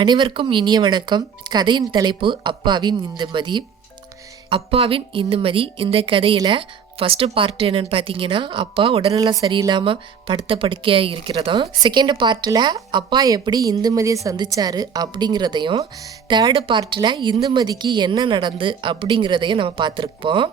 அனைவருக்கும் இனிய வணக்கம். கதையின் தலைப்பு அப்பாவின் இந்துமதி. அப்பாவின் இந்துமதி இந்த கதையில் ஃபஸ்ட்டு பார்ட் என்னன்னு பார்த்தீங்கன்னா அப்பா உடல்நலம் சரியில்லாமல் படுத்த படுக்கையாக இருக்கிறதும் செகண்ட் பார்ட்டில் அப்பா எப்படி இந்துமதியை சந்தித்தார் அப்படிங்கிறதையும் தேர்டு பார்ட்டில் இந்துமதிக்கு என்ன நடந்து அப்படிங்கிறதையும் நம்ம பார்த்துருப்போம்.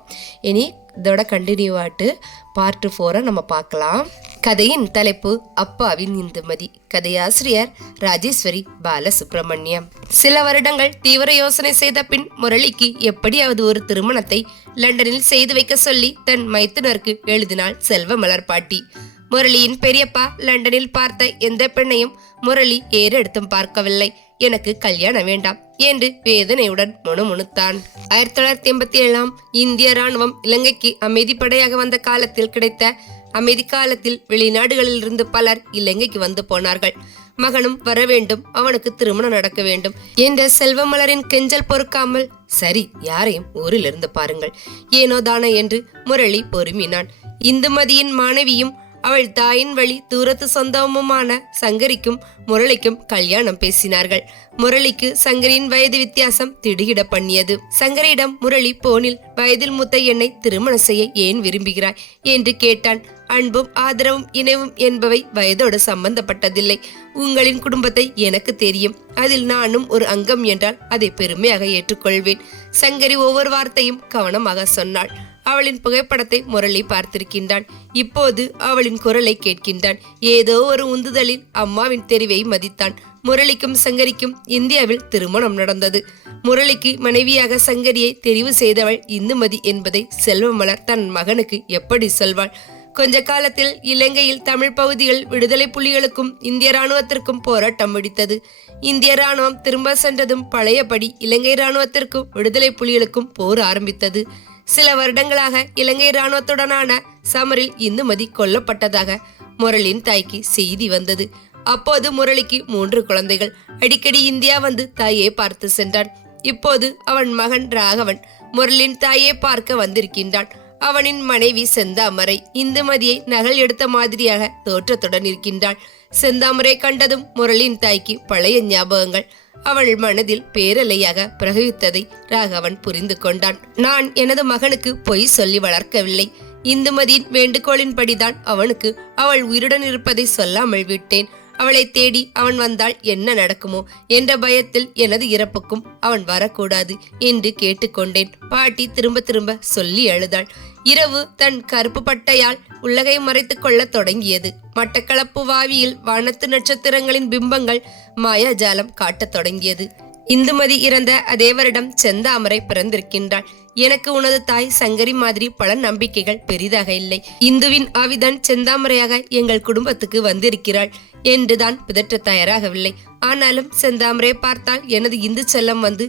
இனி இதோட கண்டினியூவாட்டு பார்ட் ஃபோரை நம்ம பார்க்கலாம். கதையின் தலைப்பு அப்பாவின் இந்துமதி. கதையாசிரியர் ராஜேஸ்வரி பாலசுப்ரமணியம். சில வருடங்கள் தீவிர யோசனை செய்த பின் முரளிக்கு எப்படியாவது ஒரு திருமணத்தை லண்டனில் செய்து வைக்க சொல்லி தன் மைத்துனருக்கு எழுதினாள் செல்வ பாட்டி. முரளியின் பெரியப்பா லண்டனில் பார்த்த எந்த பெண்ணையும் முரளி ஏறெடுத்தும் பார்க்கவில்லை. எனக்கு கல்யாணம் வேண்டாம் என்று வேதனையுடன் முணுமுணுத்தான். ஆயிரத்தி தொள்ளாயிரத்தி எண்பத்தி ஏழாம் இந்திய ராணுவம் இலங்கைக்கு அமைதிப்படையாக வந்த காலத்தில் கிடைத்த அமைதி காலத்தில் வெளிநாடுகளில் இருந்து பலர் இலங்கைக்கு வந்து போனார்கள். மகனும் வர வேண்டும் அவனுக்கு திருமணம் நடக்க வேண்டும் என்ற செல்வமலரின் கெஞ்சல் பொறுக்காமல் சரி யாரையும் ஊரிலிருந்து பாருங்கள். ஏனோ தானே என்று முரளி பொறுமினான். இந்துமதியின் மாணவியும் அவள் தாயின் வழி தூரத்து சொந்தமுமான சங்கரிக்கும் முரளிக்கும் கல்யாணம் பேசினார்கள். முரளிக்கு சங்கரியின் வயது வித்தியாசம் திடுகிட பண்ணியது. சங்கரியிடம் முரளி போனில் வயதில் மூத்த என்னை திருமணம் செய்ய ஏன் விரும்புகிறாய்? என்று கேட்டான். அன்பும் ஆதரவும் இணைவும் என்பவை வயதோடு சம்பந்தப்பட்டதில்லை. உங்களின் குடும்பத்தை எனக்கு தெரியும். அதில் நானும் ஒரு அங்கம் என்றால் அதை பெருமையாக ஏற்றுக்கொள்வேன். சங்கரி ஒவ்வொரு வார்த்தையும் கவனமாக சொன்னாள். அவளின் புகைப்படத்தை முரளி பார்த்திருக்கின்றான். இப்போது அவளின் குரலை கேட்கின்றான். ஏதோ ஒரு உந்துதலில் அம்மாவின் தெரிவை மதித்தான். முரளிக்கும் சங்கரிக்கும் இந்தியாவில் திருமணம் நடந்தது. முரளிக்கு மனைவியாக சங்கரியை தெரிவு செய்தவள் இந்துமதி என்பதை செல்வமலர் தன் மகனுக்கு எப்படி சொல்வாள்? கொஞ்ச காலத்தில் இலங்கையில் தமிழ் பகுதிகள் விடுதலை புலிகளுக்கும் இந்திய ராணுவத்திற்கும் போராட்டம் வெடித்தது. இந்திய ராணுவம் திரும்ப சென்றதும் பழையபடி இலங்கை ராணுவத்திற்கும் விடுதலை புலிகளுக்கும் போர் ஆரம்பித்தது. சில வருடங்களாக இலங்கை இராணுவத்துடனான சமரில் இந்துமதி கொல்லப்பட்டதாக முரளின் தாய்க்கு செய்தி வந்தது. அப்போது முரளிக்கு மூன்று குழந்தைகள். அடிக்கடி இந்தியா வந்து தாயை பார்த்து சென்றான். இப்போது அவன் மகன் ராகவன் முரளின் தாயை பார்க்க வந்திருக்கின்றான். அவனின் மனைவி செந்தாமரை இந்துமதியை நகல் எடுத்த மாதிரியாக தோற்றத்துடன் இருக்கின்றாள். செந்தாமரை கண்டதும் முரளின் தாய்க்கு பழைய ஞாபகங்கள். அவள் மனதில் பேரலையாக பிரகவித்ததை ராகவன் புரிந்து கொண்டான். நான் எனது மகனுக்கு பொய் சொல்லி வளர்க்கவில்லை. இந்துமதியின் வேண்டுகோளின்படிதான் அவனுக்கு அவள் உயிருடன் இருப்பதை சொல்லாமல் விட்டேன். அவளை தேடி அவன் வந்தால் என்ன நடக்குமோ என்ற பயத்தில் எனது இறப்புக்கும் அவன் வரக்கூடாது என்று கேட்டுக்கொண்டேன். பாட்டி திரும்ப திரும்ப சொல்லி அழுதாள். இரவு தன் கருப்பு பட்டையால் உள்ளகை மறைத்துக் கொள்ள தொடங்கியது. மட்டக்களப்பு வாவியில் வானத்து நட்சத்திரங்களின் பிம்பங்கள் மாயாஜாலம் காட்டத் தொடங்கியது. இந்துமதி இறந்த அதே வருடம் செந்தாமரை பிறந்திருக்கின்றாள். எனக்கு உனது தாய் சங்கரி மாதிரி பல நம்பிக்கைகள் பெரிதாக இல்லை. இந்துவின் ஆவிதான் செந்தாமரையாக எங்கள் குடும்பத்துக்கு வந்திருக்கிறாள் என்றுதான் பிதற்ற தயாராகவில்லை. ஆனாலும் செந்தாமரை பார்த்தால் எனது இந்து செல்லம் வந்து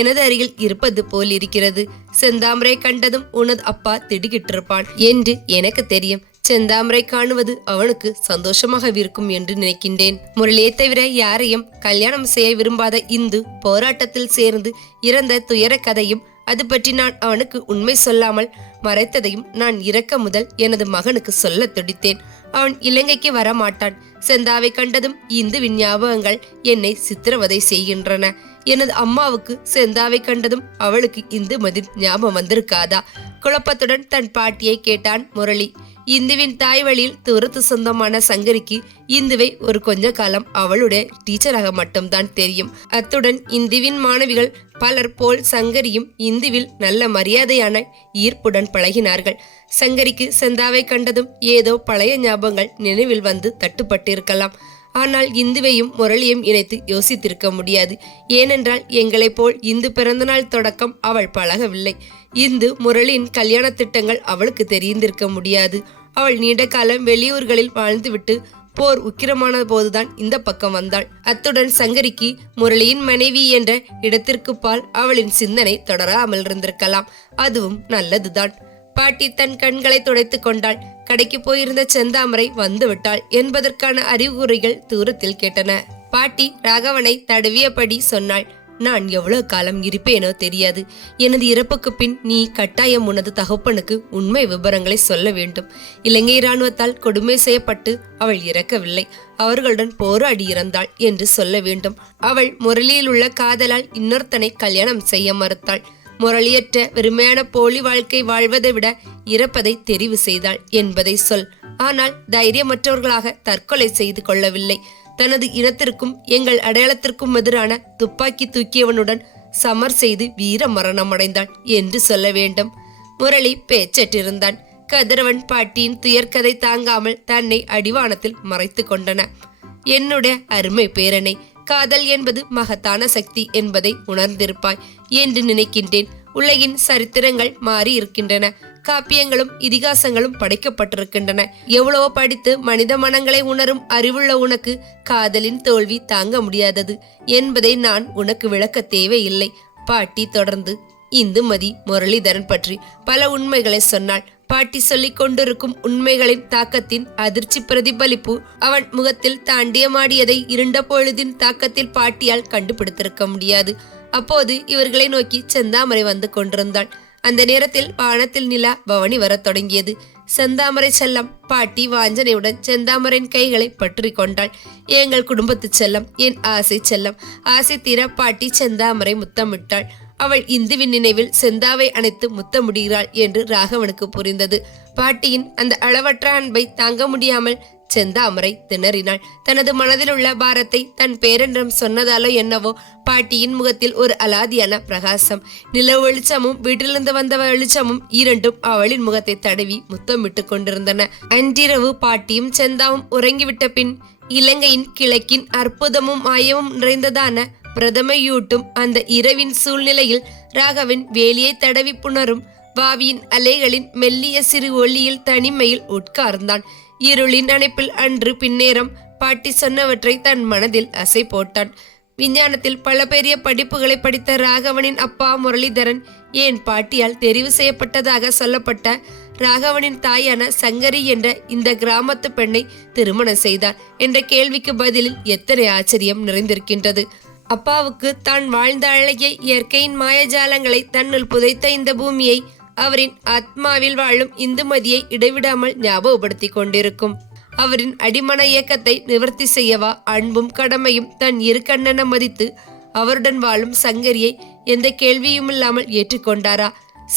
எனது அருகில் இருப்பது போல் இருக்கிறது. செந்தாமரை கண்டதும் உனது அப்பா திடுகிட்டிருப்பான் என்று எனக்கு தெரியும். செந்தாமரை காணுவது அவனுக்கு சந்தோஷமாக இருக்கும் என்று நினைக்கின்றேன். முரளியை தவிர யாரையும் கல்யாணம் செய்ய விரும்பாத இந்து போராட்டத்தில் சேர்ந்து இறந்த துயர கதையும் அது பற்றி நான் அவனுக்கு உண்மை சொல்லாமல் மறைத்ததையும் நான் இறக்க முதல் எனது மகனுக்கு சொல்ல துடித்தேன். அவன் இலங்கைக்கு வரமாட்டான். செந்தாவை கண்டதும் இந்துவின் ஞாபகங்கள் என்னை சித்திரவதை செய்கின்றன. எனது அம்மாவுக்கு செந்தாவை கண்டதும் அவளுக்கு இந்து மதி ஞாபகம் வந்திருக்காதா? குழப்பத்துடன் தன் பாட்டியை கேட்டான் முரளி. இந்துவின் தாய் வழியில் தூரத்து சொந்தமான சங்கரிக்கு இந்துவை ஒரு கொஞ்ச காலம் அவளுடைய டீச்சராக மட்டும்தான் தெரியும். அத்துடன் இந்துவின் மாணவிகள் பலர் போல் சங்கரியும் இந்துவில் நல்ல மரியாதையான ஈர்ப்புடன் பழகினார்கள். சங்கரிக்கு செந்தாவை கண்டதும் ஏதோ பழைய ஞாபகங்கள் நினைவில் வந்து தட்டுப்பட்டிருக்கலாம். ஆனால் இந்துவையும் முரளியும் இணைத்து யோசித்திருக்க முடியாது. ஏனென்றால் எங்களைப் போல் இந்து பிறந்தநாள் தொடக்கம் அவள் பழகவில்லை. இந்து முரளியின் கல்யாண திட்டங்கள் அவளுக்கு தெரிந்திருக்க முடியாது. அவள் நீண்ட காலம் வெளியூர்களில் வாழ்ந்துவிட்டு போர் உக்கிரமான போதுதான் இந்த பக்கம் வந்தாள். அத்துடன் சங்கரிக்கு முரளியின் மனைவி என்ற இடத்திற்கு பால் அவளின் சிந்தனை தொடராமல் இருந்திருக்கலாம். அதுவும் நல்லதுதான். பாட்டி தன் கண்களை துடைத்துக் கொண்டாள். கடைக்கு போயிருந்த செந்தாமரை வந்து விட்டாள் என்பதற்கான அறிகுறிகள் தூரத்தில் கேட்டன. பாட்டி ராகவனை தடவியபடி சொன்னாள் நான் எவ்வளவு காலம் இருப்பேனோ தெரியாது. எனது இறப்புக்கு பின் நீ கட்டாயம் உனது தகப்பனுக்கு உண்மை விவரங்களை சொல்ல வேண்டும். இலங்கை இராணுவத்தால் கொடுமை செய்யப்பட்டு அவள் இறக்கவில்லை. அவர்களுடன் போராடி இறந்தாள் என்று சொல்ல வேண்டும். அவள் முரளியில் உள்ள காதலால் இன்னொருத்தனை கல்யாணம் செய்ய மறுத்தாள். முரளியற்ற வெறுமையான போலி வாழ்க்கை வாழ்வதை விட இறப்பதை தெரிவு செய்தாள் என்பதை சொல். ஆனால் தைரியமற்றவர்களாக தற்கொலை செய்து கொள்ளவில்லை. தனது இனத்திற்கும் எங்கள் அடையாளத்திற்கும் எதிரான துப்பாக்கி தூக்கியவனுடன் சமர் செய்து வீர மரணம் அடைந்தாள் என்று சொல்ல வேண்டும். முரளி பேச்சற்றிருந்தான். கதிரவன் பாட்டியின் துயர்கதை தாங்காமல் தன்னை அடிவானத்தில் மறைத்து கொண்டன. என்னுடைய அருமை பேரனை காதல் என்பது மகத்தான சக்தி என்பதை உணர்ந்திருப்பாய் என்று நினைக்கின்றேன். உலகின் சரித்திரங்கள் மாறி இருக்கின்றன. காப்பியங்களும் இதிகாசங்களும் படைக்கப்பட்டிருக்கின்றன. எவ்வளவோ படித்து மனித மனங்களை உணரும் அறிவுள்ள உனக்கு காதலின் தோல்வி தாங்க முடியாதது என்பதை நான் உனக்கு விளக்க தேவையில்லை. பாட்டி தொடர்ந்து இந்துமதி முரளிதரன் பற்றி பல உண்மைகளை சொன்னாள். பாட்டி சொல்லிக் கொண்டிருக்கும் உண்மைகளின் தாக்கத்தின் அதிர்ச்சி பிரதிபலிப்பு அவன் முகத்தில் தாண்டியமாடியதை இருண்ட பொழுதின் தாக்கத்தில் பாட்டியால் கண்டுபிடித்திருக்க முடியாது. அப்போது இவர்களை நோக்கி செந்தாமரை வந்து கொண்டிருந்தாள் அந்த நேரத்தில் வானத்தில் நிலா பவனி வரத் தொடங்கியது. செந்தாமரை செல்லம் பாட்டி வாஞ்சனையுடன் செந்தாமரின் கைகளை பற்றி கொண்டாள். எங்கள் குடும்பத்து செல்லம் என் ஆசை செல்லம். ஆசை தீர பாட்டி செந்தாமரை முத்தமிட்டாள். அவள் இந்துவின் நினைவில் செந்தாவை அணைத்து முத்தமிடுகிறாள் என்று ராகவனுக்கு புரிந்தது. பாட்டியின் அந்த அளவற்ற அன்பை தாங்க முடியாமல் செந்தாமரை திணறினாள். தனது மனதில் உள்ள பாரத்தை தன் பேரன்றம் சொன்னதாலோ என்னவோ பாட்டியின் முகத்தில் ஒரு அலாதியான பிரகாசம். நில வெளிச்சமும் வீட்டிலிருந்து வந்த வெளிச்சமும் இரண்டும் அவளின் முகத்தை தடவி முத்தமிட்டு கொண்டிருந்தன. அன்றிரவு பாட்டியும் செந்தாவும் உறங்கிவிட்ட பின் இலங்கையின் கிழக்கின் அற்புதமும் மாயமும் நிறைந்ததான பிரதமையூட்டும் அந்த இரவின் சூழ்நிலையில் ராகவன் வேலியை தடவி புணரும் வாவியின் அலைகளின் மெல்லிய சிறு ஒளியில் தனிமையில் உட்கார்ந்தான். இருளின் அணைப்பில் அன்று பின்னேரம் பாட்டி சொன்னவற்றை தன் மனதில் அசை போட்டான். விஞ்ஞானத்தில் பல பெரிய படிப்புகளை படித்த ராகவனின் அப்பா முரளிதரன் ஏன் பாட்டியால் தெரிவு செய்யப்பட்டதாக சொல்லப்பட்ட ராகவனின் தாயான சங்கரி என்ற இந்த கிராமத்து பெண்ணை திருமணம் செய்தார் என்ற கேள்விக்கு பதிலில் எத்தனை ஆச்சரியம் நிறைந்திருக்கின்றது. அப்பாவுக்கு தான் வாழ்ந்த அழகிய இயற்கையின் மாயஜாலங்களை தன்னுள் புதைத்த இந்த பூமியை அவரின் ஆத்மாவில் வாழும் இந்துமதியை இடைவிடாமல் ஞாபகப்படுத்தி கொண்டிருக்கும். அவரின் அடிமன இயக்கத்தை நிவர்த்தி செய்யவா அன்பும் கடமையும் தன் இரு கண்ணன மதித்து அவருடன் வாழும் சங்கரியை எந்த கேள்வியும் இல்லாமல் ஏற்றுக்கொண்டாரா?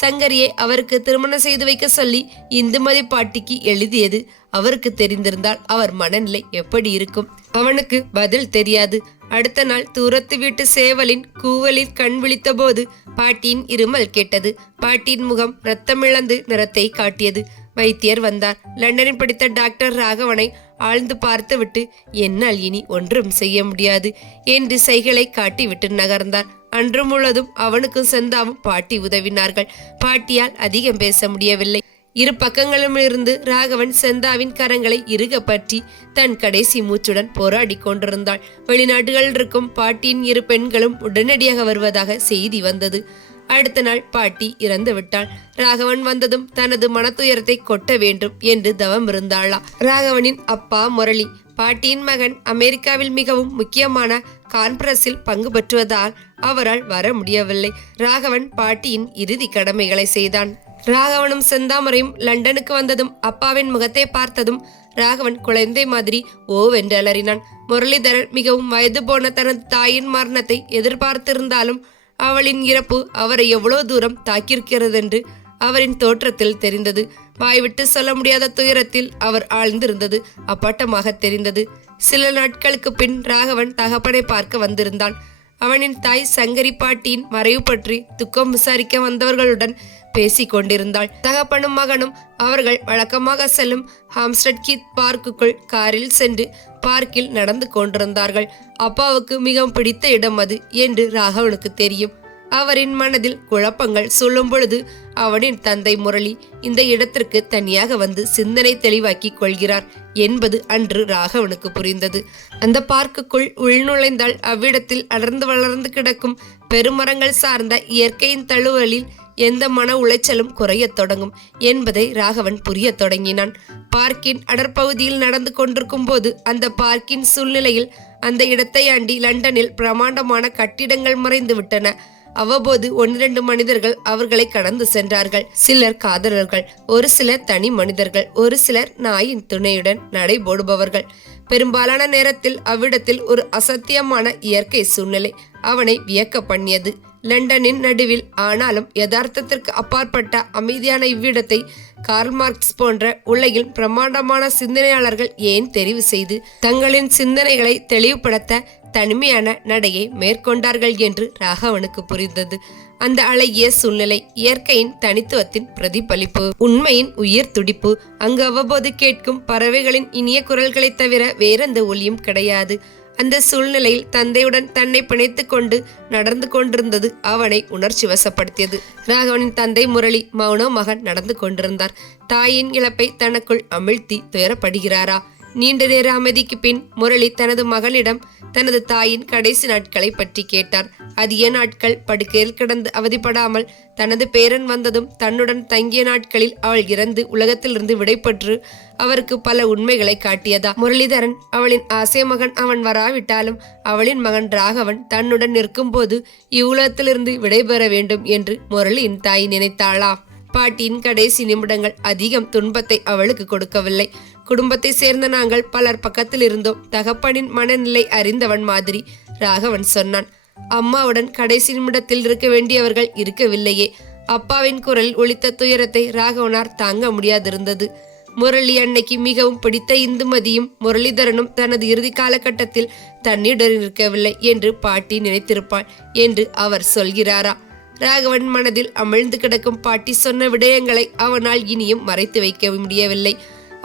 சங்கரியை அவருக்கு திருமணம் செய்து வைக்க சொல்லி இந்துமதி பாட்டிக்கு எழுதியது அவருக்கு தெரிந்திருந்தால் அவர் மனநிலை எப்படி இருக்கும்? அவனுக்கு பதில் தெரியாது. அடுத்த நாள் தூரத்து வீட்டு சேவலின் கூவலில் கண் விழித்தபோது பாட்டியின் இருமல் கேட்டது. பாட்டியின் முகம் ரத்தமிழந்து நிறத்தை காட்டியது. வைத்தியர் வந்தார். லண்டனில் படித்த டாக்டர் ராகவனை ஆழ்ந்து பார்த்துவிட்டு என்னால் இனி ஒன்றும் செய்ய முடியாது என்று சைகளை காட்டிவிட்டு நகர்ந்தார். அன்று முழுவதும் அவனுக்கும் செந்தாவும் பாட்டி உதவினார்கள். பாட்டியால் அதிகம் பேச முடியவில்லை. இரு பக்கங்களிலும் இருந்து ராகவன் செந்தாவின் கரங்களை இறுக பற்றி தன் கடைசி மூச்சுடன் போராடி கொண்டிருந்தாள். வெளிநாடுகள் இருக்கும் பாட்டியின் இரு பெண்களும் உடனடியாக வருவதாக செய்தி வந்தது. அடுத்த நாள் பாட்டி இறந்து விட்டாள். ராகவன் வந்ததும் தனது மனத்துயரத்தை கொட்ட வேண்டும் என்று தவம் இருந்தாளா? ராகவனின் அப்பா முரளி பாட்டியின் மகன் அமெரிக்காவில் மிகவும் முக்கியமான கான்பரஸில் பங்கு பெற்றுவதால் அவரால் வர முடியவில்லை. ராகவன் பாட்டியின் இறுதி கடமைகளை செய்தான். ராகவனும் செந்தாமரையும் லண்டனுக்கு வந்ததும் அப்பாவின் முகத்தை பார்த்ததும் ராகவன் குழந்தை மாதிரி ஓவென்று அலறினான். முரளிதரன் மிகவும் வயது போன தனது தாயின் மரணத்தை எதிர்பார்த்திருந்தாலும் அவளின் இறப்பு அவரை எவ்வளோ தூரம் தாக்கியிருக்கிறதென்று அவரின் தோற்றத்தில் தெரிந்தது. வாய்விட்டு சொல்ல முடியாத துயரத்தில் அவர் ஆழ்ந்திருந்தது. அப்பட்டமாக தெரிந்தது. சில நாட்களுக்கு பின் ராகவன் தகப்பனை பார்க்க வந்திருந்தான். அவனின் தாய் சங்கரி பாட்டியின் மறைவு பற்றி துக்கம் விசாரிக்க வந்தவர்களுடன் பேசிக் கொண்டிருந்தாள் தகப்பனும் மகனும் அவர்கள் வழக்கமாக செல்லும் ஹாம்ஸ்டட் கீத் பார்க்குக்குள் காரில் சென்று பார்க்கில் நடந்து கொண்டிருந்தார்கள். அப்பாவுக்கு மிகவும் பிடித்த இடம் அது என்று ராகவனுக்கு தெரியும். அவரின் மனதில் குழப்பங்கள் சொல்லும் பொழுது அவனின் தந்தை முரளி இந்த இடத்திற்கு தனியாக வந்து சிந்தனை தெளிவாக்கி கொள்கிறார் என்பது அன்று ராகவனுக்கு புரிந்தது. அந்த பார்க்குக்குள் உள்நுழைந்தால் அவ்விடத்தில் அடர்ந்து வளர்ந்து கிடக்கும் பெருமரங்கள் சார்ந்த இயற்கையின் தழுவலில் எந்த மன உளைச்சலும் குறையத் தொடங்கும் என்பதை ராகவன் புரியத் தொடங்கினான். பார்க்கின் அடற்பகுதியில் நடந்து கொண்டிருக்கும் போது அந்த பார்க்கின் சூழ்நிலையில் அந்த இடத்தை ஆண்டி லண்டனில் பிரமாண்டமான கட்டிடங்கள் மறைந்து விட்டன. அவ்வப்போது ஒன்னிரண்டு மனிதர்கள் அவர்களை கடந்து சென்றார்கள். சிலர் காதலர்கள் ஒரு சிலர் தனி மனிதர்கள் ஒரு சிலர் நாயின் துணையுடன் நடைபோடுபவர்கள். பெரும்பாலான நேரத்தில் அவ்விடத்தில் ஒரு அசத்தியமான இயற்கை சூழ்நிலை அவனை வியக்க பண்ணியது. லண்டனின் நடுவில். ஆனாலும் யதார்த்தத்திற்கு அப்பாற்பட்ட அமைதியான இவ்விடத்தை கார்ல் மார்க்ஸ் போன்ற உலகில் பிரம்மாண்டமான சிந்தனையாளர்கள் ஏன் தெரிவு செய்து தங்களின் சிந்தனைகளை தெளிவுபடுத்த தனிமையான நடையை மேற்கொண்டார்கள் என்று ராகவனுக்கு புரிந்தது. அந்த அழகிய சூழ்நிலை இயற்கையின் தனித்துவத்தின் பிரதிபலிப்பு உண்மையின் உயிர் துடிப்பு அங்கு அவ்வப்போது கேட்கும் பறவைகளின் இனிய குரல்களைத் தவிர வேறெந்த ஒளியும் கிடையாது. அந்த சூழ்நிலையில் தந்தையுடன் தன்னை பிணைத்துக் கொண்டு நடந்து கொண்டிருந்தது அவனை உணர்ச்சி வசப்படுத்தியது. ராகவனின் தந்தை முரளி மௌன மகன் நடந்து கொண்டிருந்தார். தாயின் இழப்பை தனக்குள் அமிழ்த்தி துயரப்படுகிறாரா? நீண்ட நேர அமைதிக்கு பின் முரளி தனது மகளிடம் தனது தாயின் கடைசி நாட்களை பற்றி கேட்டார். அதிக நாட்கள் படுக்கையில் கிடந்து அவதிப்படாமல் தனது பேரன் வந்ததும் தன்னுடன் தங்கிய நாட்களில் அவள் இறந்து உலகத்திலிருந்து விடைபெற்று அவருக்கு பல உண்மைகளை காட்டியதா. முரளிதரன் அவளின் ஆசை மகன் அவன் வராவிட்டாலும் அவளின் மகன் ராகவன் தன்னுடன் நிற்கும்போது இவ்வுலகத்திலிருந்து விடைபெற வேண்டும் என்று முரளியின் தாய் நினைத்தாளா. பாட்டியின் கடைசி நிமிடங்கள் அதிகம் துன்பத்தை அவளுக்கு கொடுக்கவில்லை. குடும்பத்தை சேர்ந்த நாங்கள் பலர் பக்கத்தில் இருந்தோம். தகப்பனின் மனநிலை அறிந்தவன் மாதிரி ராகவன் சொன்னான். அம்மாவுடன் கடைசி நிமிடத்தில் இருக்க வேண்டியவர்கள் இருக்கவில்லையே. அப்பாவின் குரல் ஒழித்த துயரத்தை ராகவனார் தாங்க முடியாதிருந்தது. முரளி அன்னைக்கு மிகவும் பிடித்த இந்துமதியும் முரளிதரனும் தனது இறுதி காலகட்டத்தில் தன்னிடம் இருக்கவில்லை என்று பாட்டி நினைத்திருப்பாள் என்று அவர் சொல்கிறாரா? ராகவன் மனதில் அமிழ்ந்து கிடக்கும் பாட்டி சொன்ன விடயங்களை அவனால் இனியும் மறைத்து வைக்க முடியவில்லை.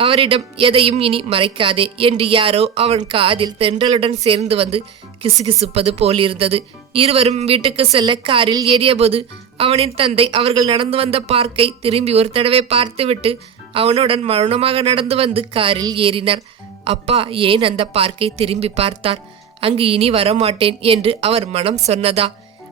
அவரிடம் எதையும் இனி மறைக்காதே என்று யாரோ அவன் காதில் தென்றலுடன் சேர்ந்து வந்து கிசுகிசுப்பது போலிருந்தது. இருவரும் வீட்டுக்கு செல்ல காரில் ஏறியபோது அவனின் தந்தை அவர்கள் நடந்து வந்த பார்க்கை திரும்பி ஒரு தடவை பார்த்துவிட்டு அவனுடன் மௌனமாக நடந்து வந்து காரில் ஏறினார். அப்பா ஏன் அந்த பார்க்கை திரும்பி பார்த்தார்? அங்கு இனி வரமாட்டேன் என்று அவர் மனம் சொன்னதா?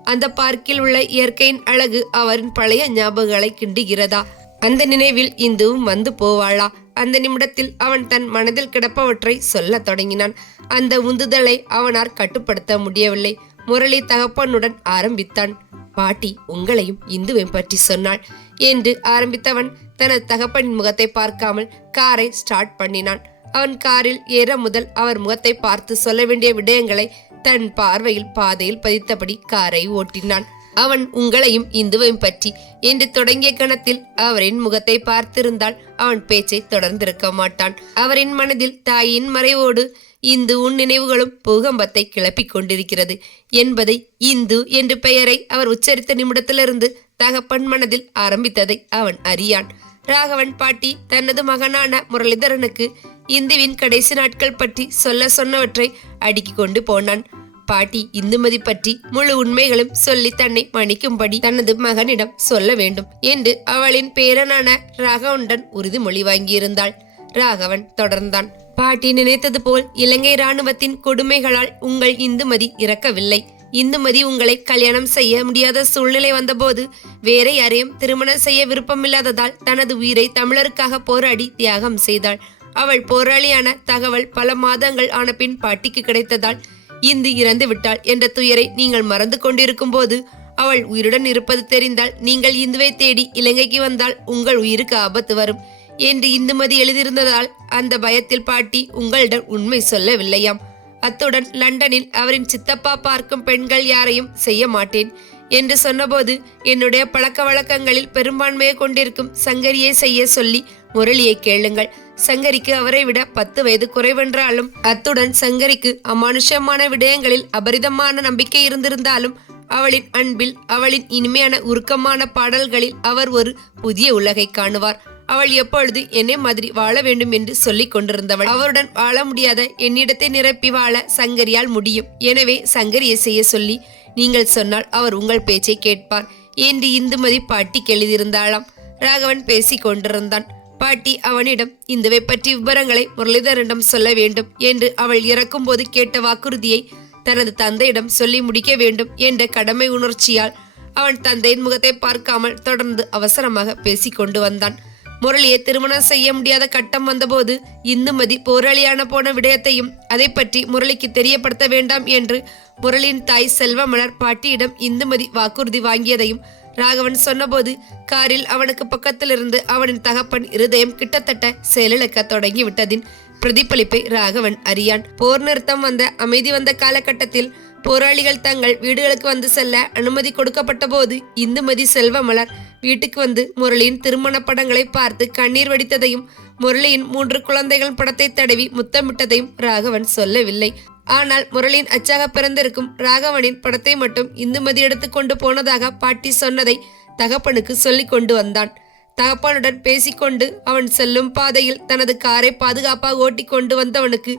அந்த பார்க்கில் உள்ள இயற்கையின் அழகு அவரின் பழைய ஞாபகங்களை கிண்டுகிறதா? அந்த நினைவில் இந்துவும் வந்து போவாளா? அந்த நிமிடத்தில் அவன் தன் மனதில் கிடப்பவற்றை சொல்லத் தொடங்கினான். அந்த உந்துதலை அவனார் கட்டுப்படுத்த முடியவில்லை. முரளி தகப்பனுடன் ஆரம்பித்தான். பாட்டி உங்களையும் இந்துவையும் பற்றி சொன்னாள் என்று ஆரம்பித்தவன் தனது தகப்பனின் முகத்தை பார்க்காமல் காரை ஸ்டார்ட் பண்ணினான். அவன் காரில் ஏற முதல் அவர் முகத்தை பார்த்து சொல்ல வேண்டிய விடயங்களை தன் பார்வையில் பாதையில் பதித்தபடி காரை ஓட்டினான். அவன் உங்களையும் இந்துவையும் பற்றி என்று தொடங்கிய கணத்தில் அவரின் முகத்தை பார்த்திருந்தால் அவன் பேச்சை தொடர்ந்திருக்க மாட்டான். அவரின் மனதில் தாயின் மறைவோடு இந்து உன் நினைவுகளும் பூகம்பத்தை கிளப்பிக் கொண்டிருக்கிறது என்பதை இந்து என்று பெயரை அவர் உச்சரித்த நிமிடத்திலிருந்து தகப்பன் மனதில் ஆரம்பித்ததை அவன் அறியான். ராகவன் பாட்டி தனது மகனான முரளிதரனுக்கு இந்துவின் கடைசி நாட்கள் பற்றி சொல்ல சொன்னவற்றை அடுக்கிக் கொண்டு போனான். பாட்டி இந்துமதி பற்றி முழு உண்மைகளும் சொல்லி தன்னை மன்னிக்கும்படி தனது மகனிடம் சொல்ல வேண்டும் என்று அவளின் பேரனான ராகவனுடன் உறுதிமொழி வாங்கியிருந்தாள். ராகவன் தொடர்ந்தான். பாட்டி நினைத்தது போல் இலங்கை ராணுவத்தின் கொடுமைகளால் உங்கள் இந்துமதி இறக்கவில்லை. இந்துமதி உங்களை கல்யாணம் செய்ய முடியாத சூழ்நிலை வந்தபோது வேற யாரையும் திருமணம் செய்ய விருப்பமில்லாததால் தனது உயிரை தமிழருக்காக போராடி தியாகம் செய்தாள். அவள் போராளியான தகவல் பல மாதங்கள் ஆன பின் பாட்டிக்கு கிடைத்ததால் இந்து இறந்து விட்டாள் என்ற துயரை நீங்கள் மறந்து கொண்டிருக்கும் போது அவள் உயிருடன் இருப்பது தெரிந்தால் நீங்கள் இந்துவை தேடி இலங்கைக்கு வந்தால் உங்கள் உயிருக்கு ஆபத்து வரும் என்று இந்துமதி எழுதியிருந்ததால் அந்த பயத்தில் பாட்டி உங்களிடம் உண்மை சொல்லவில்லையாம். அத்துடன் லண்டனில் அவரின் சித்தப்பா பார்க்கும் பெண்கள் யாரையும் செய்ய மாட்டேன். என்று சொன்னபோது என்னுடைய பழக்க வழக்கங்களில் பெரும்பான்மையை கொண்டிருக்கும் சங்கரியை செய்ய சொல்லி முரளியை கேளுங்கள். சங்கரிக்கு அவரை விட பத்து வயது குறைவென்றாலும் அத்துடன் சங்கரிக்கு அமானுஷமான விடயங்களில் அபரிதமான நம்பிக்கை இருந்திருந்தாலும் அவளின் அன்பில் அவளின் இனிமையான உருக்கமான பாடல்களில் அவர் ஒரு புதிய உலகை காணுவார். அவள் எப்பொழுது என்னை மாதிரி வாழ வேண்டும் என்று சொல்லிக் கொண்டிருந்தவள். அவருடன் வாழ முடியாத என்னிடத்தை நிரப்பி வாழ சங்கரியால் முடியும். எனவே சங்கரியை செய்ய சொல்லி நீங்கள் சொன்னால் அவர் உங்கள் பேச்சை கேட்பார் என்று இந்துமதி பாட்டிக்கு எழுதியிருந்தாளாம் ராகவன் பேசிக் கொண்டிருந்தான். பாட்டி அவனிடம் இந்துவை பற்றி விவரங்களை முரளிதரனிடம் சொல்ல வேண்டும் என்று அவள் இறக்கும்போது கேட்ட வாக்குறுதியை தனது தந்தையிடம் சொல்லி முடிக்க வேண்டும் என்ற கடமை உணர்ச்சியால் அவன் தந்தையின் முகத்தை பார்க்காமல் தொடர்ந்து அவசரமாக பேசி கொண்டு வந்தான். முரளியை திருமணம் செய்ய முடியாத கட்டம் வந்தபோது இந்துமதி போராளியான போன விடயத்தையும் அதை பற்றி முரளிக்கு தெரியப்படுத்த வேண்டாம் என்று முரளியின் தாய் செல்வமலர் பாட்டியிடம் இந்துமதி வாக்குறுதி வாங்கியதையும் ராகவன் சொன்னபோது காரில் அவனுக்கு பக்கத்தில் இருந்து அவனின் தகப்பன் இருதயம் கிட்டத்தட்ட செயலிழக்க தொடங்கி விட்டதின் பிரதிபலிப்பை ராகவன் அறியான். போர் நிறுத்தம் வந்த அமைதி வந்த காலகட்டத்தில் போராளிகள் தங்கள் வீடுகளுக்கு வந்து செல்ல அனுமதி கொடுக்கப்பட்ட போது இந்துமதி செல்வமலர் வீட்டுக்கு வந்து முரளியின் திருமண படங்களை பார்த்து கண்ணீர் வடித்ததையும் முரளியின் மூன்று குழந்தைகள் படத்தை தடவி முத்தமிட்டதையும் ராகவன் சொல்லவில்லை. ஆனால் முரளியின் அச்சாக பிறந்திருக்கும் ராகவனின் படத்தை மட்டும் இந்துமதி எடுத்துக்கொண்டு போனதாக பாட்டி சொன்னதை தகப்பனுக்கு சொல்லிக் கொண்டு வந்தான். தகப்பனுடன் பேசிக்கொண்டு அவன் செல்லும் பாதையில் தனது காரை பாதுகாப்பாக ஓட்டி கொண்டு வந்தவனுக்கு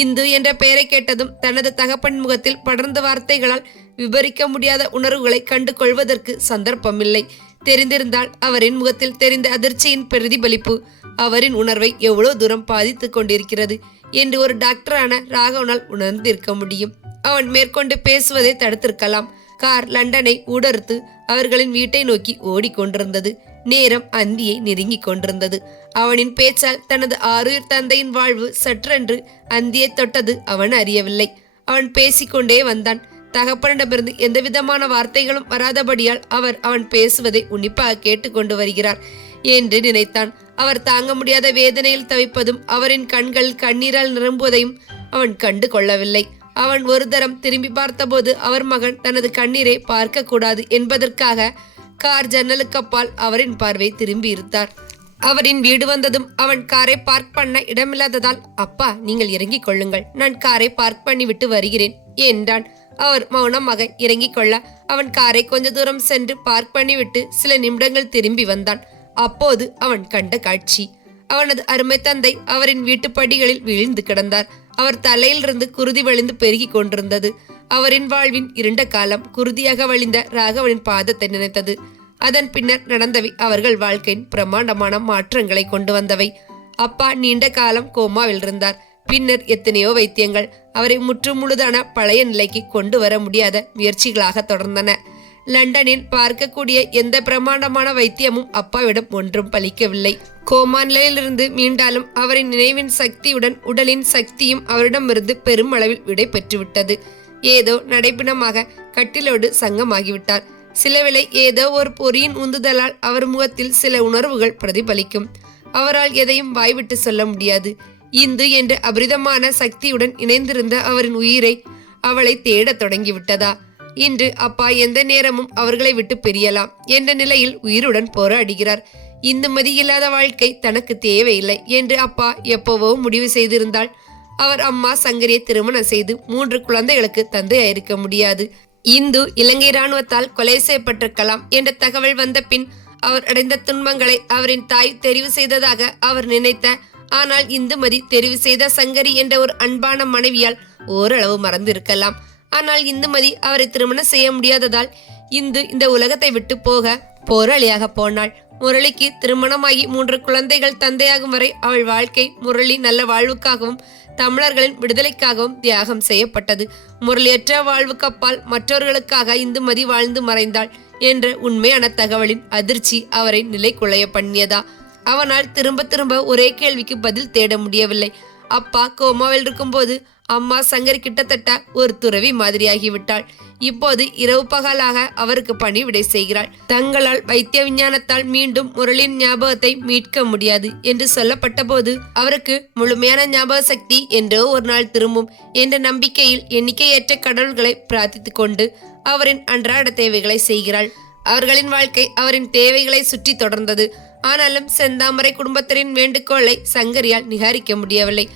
இந்து என்ற பெயரை கேட்டதும் தனது தகப்பன் முகத்தில் படர்ந்த வார்த்தைகளால் விபரிக்க முடியாத உணர்வுகளை கண்டு கொள்வதற்கு சந்தர்ப்பமில்லை. தெரிந்திருந்தால் அவரின் முகத்தில் தெரிந்த அதிர்ச்சியின் பிரதிபலிப்பு அவரின் உணர்வை எவ்வளவு தூரம் பாதித்து கொண்டிருக்கிறது என்று ஒரு டாக்டரான ராகவனால் உணர்ந்திருக்க முடியும். அவன் மேற்கொண்டு பேசுவதை தடுத்திருக்கலாம். கார் லண்டனை ஊடறுத்து அவர்களின் வீட்டை நோக்கி ஓடிக்கொண்டிருந்தது நேரம் அந்தியை நெருங்கிக் கொண்டிருந்தது. அவனின் பேச்சால் தனது ஆறுயிர் தந்தையின் வாழ்வு சற்றென்று அந்தியை தொட்டது அவன் அறியவில்லை. அவன் பேசிக்கொண்டே வந்தான். தகப்பனிடமிருந்து எந்தவிதமான வார்த்தைகளும் வராதபடியால் அவர் அவன் பேசுவதை உன்னிப்பாக கேட்டுக்கொண்டு வருகிறார் என்று நினைத்தான். அவர் தாங்க முடியாத வேதனையில் தவிப்பதும் அவரின் கண்கள் கண்ணீரால் நிரம்புவதையும் அவன் கண்டு கொள்ளவில்லை. அவன் ஒரு தரம் திரும்பி பார்த்தபோது அவர் மகன் தனது கண்ணீரை பார்க்க கூடாது என்பதற்காக கார் ஜன்னலுக்கப்பால் அவரின் பார்வை திரும்பி இருந்தார் அவரின் வீடு வந்ததும் அவன் காரை பார்க் பண்ண இடமில்லாததால் அப்பா நீங்கள் இறங்கிக் கொள்ளுங்கள். நான் காரை பார்க் பண்ணிவிட்டு வருகிறேன் என்றான். அவர் மௌனமாக இறங்கிக் கொள்ள அவன் காரை கொஞ்ச தூரம் சென்று பார்க் பண்ணிவிட்டு சில நிமிடங்கள் திரும்பி வந்தான். அப்போது அவன் கண்ட காட்சி. அவனது அருமை தந்தை அவரின் வீட்டு படிகளில் வீழ்ந்து கிடந்தார். அவர் தலையிலிருந்து குருதி வழிந்து பெருகிக் கொண்டிருந்தது. அவரின் வாழ்வின் இருண்ட காலம் குருதியாக வழிந்த ராகவனின் பாதத்தை நினைத்தது. அதன் பின்னர் நடந்தவை அவர்கள் வாழ்க்கையின் பிரமாண்டமான மாற்றங்களை கொண்டு வந்தவை. அப்பா நீண்ட காலம் கோமாவில் இருந்தார் பின்னர் எத்தனையோ வைத்தியங்கள் அவரை முற்றுமுழுதான பழைய நிலைக்கு கொண்டு வர முடியாத முயற்சிகளாக தொடர்ந்தன. லண்டனில் பார்க்கக்கூடிய எந்த பிரமாண்டமான வைத்தியமும் அப்பாவிடம் ஒன்றும் பலிக்கவில்லை. கோமா நிலையிலிருந்து மீண்டாலும் அவரின் நினைவின் சக்தியுடன் உடலின் சக்தியும் அவரிடமிருந்து பெருமளவில் விடை பெற்றுவிட்டது. ஏதோ நடைப்பிணமாக கட்டிலோடு சங்கமாகிவிட்டார். சிலவேளை ஏதோ ஒரு பொறியின் உந்துதலால் அவர் முகத்தில் சில உணர்வுகள் பிரதிபலிக்கும். அவரால் எதையும் வாய்விட்டு சொல்ல முடியாது. இந்து என்ற அபரிதமான சக்தியுடன் இணைந்திருந்த அவரின் உயிரை அவளை தேடத் தொடங்கிவிட்டதா? இன்று அப்பா எந்த நேரமும் அவர்களை விட்டு பிரியலாம் என்ற நிலையில் உயிருடன் போராடுகிறார். இந்துமதி இல்லாத வாழ்க்கை தனக்கு தேவையில்லை என்று அப்பா எப்போவோ முடிவு செய்திருந்தால் அவர் அம்மா சங்கரியை திருமணம் செய்து மூன்று குழந்தைகளுக்கு தந்தையாயிருக்க முடியாது. இந்து இலங்கை இராணுவத்தால் கொலை செய்யப்பட்டிருக்கலாம் என்ற தகவல் வந்த பின் அவர் அடைந்த துன்பங்களை அவரின் தாய் தெரிவு செய்ததாக அவர் நினைத்த ஆனால் இந்துமதி தெரிவு செய்த சங்கரி என்ற ஒரு அன்பான மனைவியால் ஓரளவு மறந்திருக்கலாம். ஆனால் இந்துமதி அவரை திருமணம் செய்ய முடியாததால் இந்து இந்த உலகத்தை விட்டு போக போராளியாக போனாள். முரளிக்கு திருமணமாகி மூன்று குழந்தைகள் தந்தையாகும் வரை அவள் வாழ்க்கை முரளி நல்ல வாழ்வுக்காகவும் தமிழர்களின் விடுதலைக்காகவும் தியாகம் செய்யப்பட்டது. முரளியற்ற வாழ்வுக்கு அப்பால் மற்றவர்களுக்காக இந்துமதி வாழ்ந்து மறைந்தாள் என்ற உண்மையான தகவலின் அதிர்ச்சி அவரை நிலை குலைய பண்ணியதா? அவனால் திரும்ப திரும்ப ஒரே கேள்விக்கு பதில் தேட முடியவில்லை. அப்பா கோமாவில் இருக்கும்போது அம்மா சங்கர் கிட்டத்தட்ட ஒரு துறவி மாதிரியாகிவிட்டாள். இப்போது இரவு பகலாக அவருக்கு பணி விடை செய்கிறாள். தங்களால் வைத்திய விஞ்ஞானத்தால் மீண்டும் முரளின் ஞாபகத்தை மீட்க முடியாது என்று சொல்லப்பட்ட போது அவருக்கு முழுமையான ஞாபக சக்தி என்றோ ஒரு நாள் திரும்பும் என்ற நம்பிக்கையில் எண்ணிக்கையற்ற கடவுள்களை பிரார்த்தித்துக் கொண்டு அவரின் அன்றாட தேவைகளை செய்கிறாள். அவர்களின் வாழ்க்கை அவரின் தேவைகளை சுற்றி தொடர்ந்தது. ஆனாலும் செந்தாமரை குடும்பத்தினரின் வேண்டுகோளை சங்கரியால் நிகாரிக்க முடியவில்லை.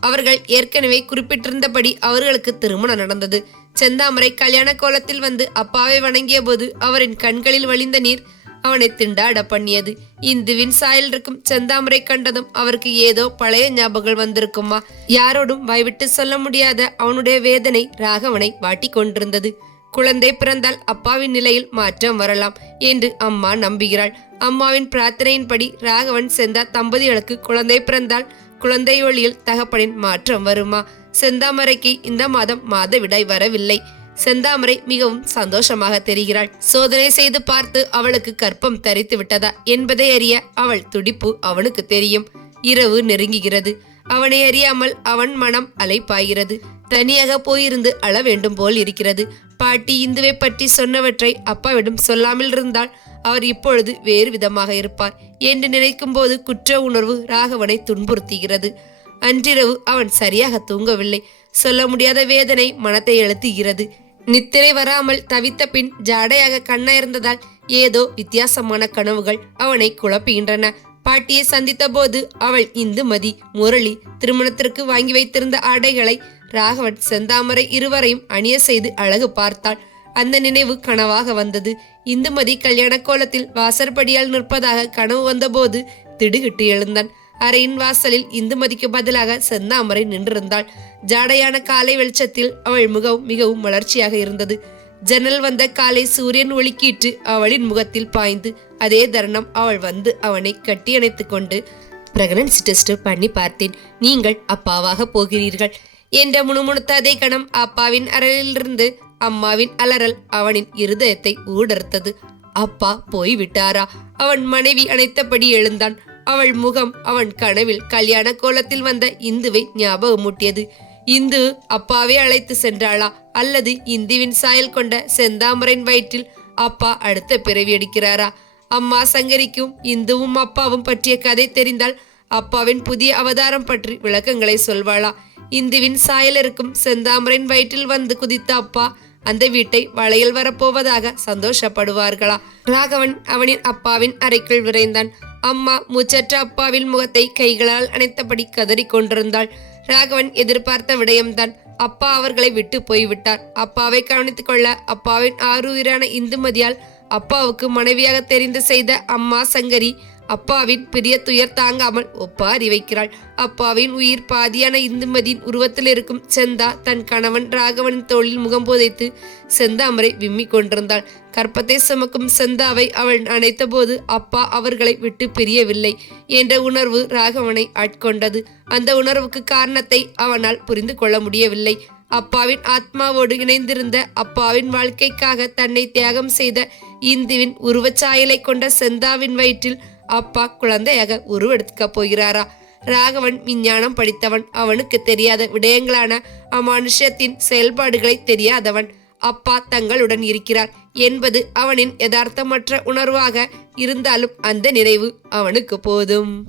அவர்கள் ஏற்கனவே குறிப்பிட்டிருந்தபடி அவர்களுக்கு திருமணம் நடந்தது. செந்தாமரை கல்யாண கோலத்தில் வந்து அப்பாவை வணங்கிய போது அவரின் கண்களில் வழிந்த நீர் அவனை திண்டாட பண்ணியது. இந்துவின் சாயல் இருக்கும் செந்தாமரை கண்டதும் அவருக்கு ஏதோ பழைய ஞாபகங்கள் வந்திருக்குமா? யாரோடும் வாய்விட்டு சொல்ல முடியாத அவனுடைய வேதனை ராகவனை வாட்டி கொண்டிருந்தது. குழந்தை பிறந்தால் அப்பாவின் நிலையில் மாற்றம் வரலாம் என்று அம்மா நம்புகிறாள். அம்மாவின் பிரார்த்தனையின்படி ராகவன் செந்தா தம்பதிகளுக்கு குழந்தை பிறந்தால் குழந்தை ஒளியில் தகப்பனின் மாற்றம் வருமா? செந்தாமரைக்கு இந்த மாதம் மாதவிடாய் வரவில்லை. செந்தாமரை மிகவும் சந்தோஷமாக தெரிகிறாள். சோதனை செய்து பார்த்து அவளுக்கு கற்பம் தரித்து விட்டதா என்பதை அறிய அவள் துடிப்பு அவனுக்கு தெரியும். இரவு நெருங்குகிறது. அவனை அறியாமல் அவன் மனம் அலைப்பாய்கிறது. தனியாக போயிருந்து அள வேண்டும் போல் இருக்கிறது. பாட்டி இந்துவை பற்றி சொன்னவற்றை அப்பாவிடம் சொல்லாமல் இருந்தால் அவர் இப்பொழுது வேறு விதமாக இருப்பார் என்று நினைக்கும் போது குற்ற உணர்வு ராகவனை துன்புறுத்துகிறது. அன்றிரவு அவன் சரியாக தூங்கவில்லை. சொல்ல முடியாத வேதனை மனத்தை எழுத்துகிறது. நித்திரை வராமல் தவித்த பின் ஜாடையாக கண்ணயர்ந்ததால் ஏதோ வித்தியாசமான கனவுகள் அவனை குழப்புகின்றன. பாட்டியை சந்தித்த போது அவள் இந்துமதி முரளி திருமணத்திற்கு வாங்கி வைத்திருந்த ஆடைகளை ராகவன் செந்தாமரை இருவரையும் அணிய செய்து அழகு பார்த்தாள். அந்த நினைவு கனவாக வந்தது. இந்துமதி கல்யாண கோலத்தில் வாசற்படியால் நிற்பதாக கனவு வந்தபோது திடுகிட்டு எழுந்தான். அறையின் வாசலில் இந்துமதிக்கு பதிலாக செந்தாமரை நின்றிருந்தாள். ஜாடையான காலை வெளிச்சத்தில் அவள் முகம் மிகவும் வளர்ச்சியாக இருந்தது. ஜன்னல் வந்த காலை சூரியன் ஒழுக்கிட்டு அவளின் முகத்தில் பாய்ந்து அதே தருணம் அவள் வந்து அவனை கட்டியணைத்துக் கொண்டு பிரெக்னன்சி டெஸ்ட் பண்ணி பார்த்தேன். நீங்கள் அப்பாவாக போகிறீர்கள். என்ற முணுமுணுத்த அதே கணம் அப்பாவின் அறையிலிருந்து அம்மாவின் அலறல் அவனின் இருதயத்தை ஊடர்த்தது அப்பா போய் விட்டாரா அவன் மனைவி அணைத்தபடி எழுந்தான். அவள் முகம் அவன் கனவில் கல்யாண கோலத்தில் வந்த இந்துவை ஞாபகமூட்டியது. இந்து அப்பாவே அழைத்து சென்றாளா? அல்லது இந்துவின் சாயல் கொண்ட செந்தாமரின் வயிற்றில் அப்பா அடுத்த பிறவி எடுக்கிறாரா? அம்மா சங்கரிக்கும் இந்துவும் அப்பாவும் பற்றிய கதை தெரிந்தால் அப்பாவின் புதிய அவதாரம் பற்றி விளக்கங்களை சொல்வாளா? இந்துவின் சாயல் இருக்கும் செந்தாமரின் வயிற்றில் வந்து குதித்த அப்பா அந்த வீட்டை வளையல் வரப்போவதாக சந்தோஷப்படுவார்களா? ராகவன் அவனின் அப்பாவின் அறைக்குள் விரைந்தான். அம்மா முச்சற்ற அப்பாவின் முகத்தை கைகளால் அணைத்தபடி கதறிக் கொண்டிருந்தாள். ராகவன் எதிர்பார்த்த விடயம்தான். அப்பா அவர்களை விட்டு போய்விட்டார். அப்பாவை கவனித்துக் கொள்ள அப்பாவின் ஆறுயிரான இந்துமதியால் அப்பாவுக்கு மனைவியாக தெரிந்து செய்த அம்மா சங்கரி அப்பாவின் பெரிய துயர் தாங்காமல் ஒப்பாரி வைக்கிறாள். அப்பாவின் உயிர் பாதியான இந்துமதியின் உருவத்தில் இருக்கும் செந்தா தன் கணவன் ராகவனின் தோளில் முகம் புதைத்து செந்தாமரை விம்மி கொண்டிருந்தாள். கற்பத்தை சுமக்கும் செந்தாவை அவள் அணைத்தபோது அப்பா அவர்களை விட்டு பிரியவில்லை. என்ற உணர்வு ராகவனை ஆட்கொண்டது. அந்த உணர்வுக்கு காரணத்தை அவனால் புரிந்து கொள்ள முடியவில்லை. அப்பாவின் ஆத்மாவோடு இணைந்திருந்த அப்பாவின் வாழ்க்கைக்காக தன்னை தியாகம் செய்த இந்துவின் உருவச்சாயலை கொண்ட செந்தாவின் வயிற்றில் அப்பா குழந்தையாக உருவெடுத்துக்க போகிறாரா? ராகவன் விஞ்ஞானம் படித்தவன். அவனுக்கு தெரியாத விடயங்களான அமானுஷ்யத்தின் செயல்பாடுகளை தெரியாதவன். அப்பா தங்களுடன் இருக்கிறார் என்பது அவனின் யதார்த்தமற்ற உணர்வாக இருந்தாலும் அந்த நிறைவு அவனுக்கு போதும்.